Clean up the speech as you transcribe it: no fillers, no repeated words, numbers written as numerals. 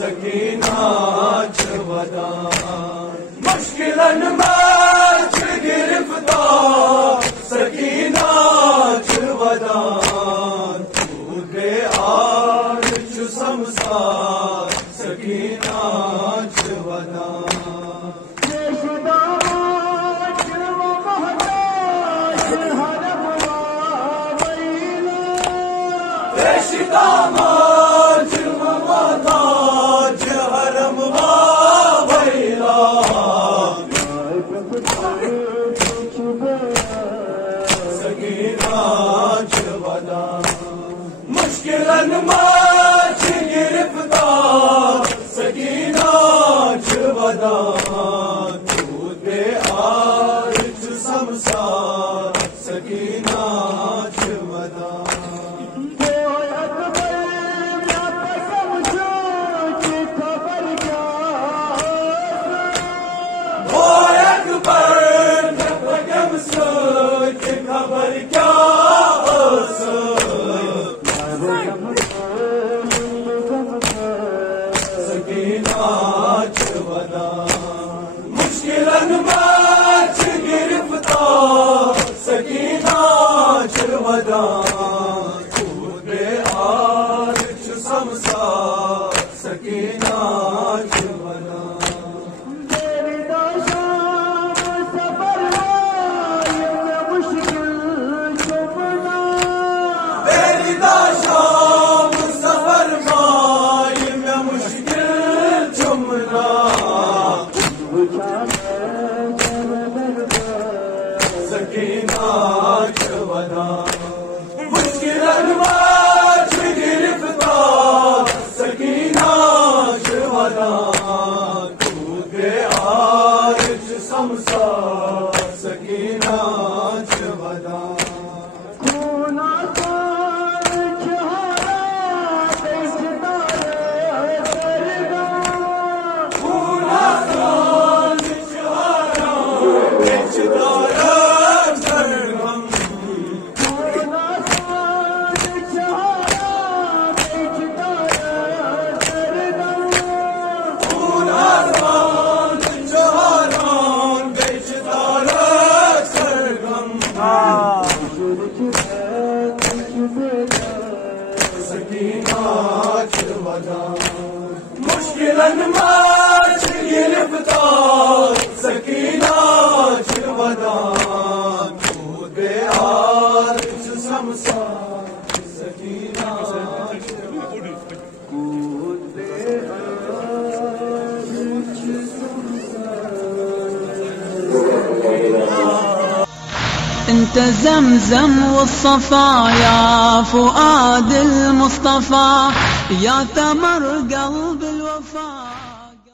سكينة ودان مشكلة ما تقرفتا سكينة ودان تود بآرش سمسار سكينة ودان مشكلة ما تقرفتا سكينة ودان تود بآرش سمسار سكينة ودان مشكلة ما تقرفتا سكينة ودان تود بآرش سمسار سكينة ودان سكينة ودان مشكلة ما تقرفتا سكينة ودان تود بآرش سمسار سكينة ودان مشكلة ما تقرفتا سكينة ودان تود بآرش سمسار سكينة انت زمزم والصفا يا فؤاد المصطفى يا ثمر قلب الوفا.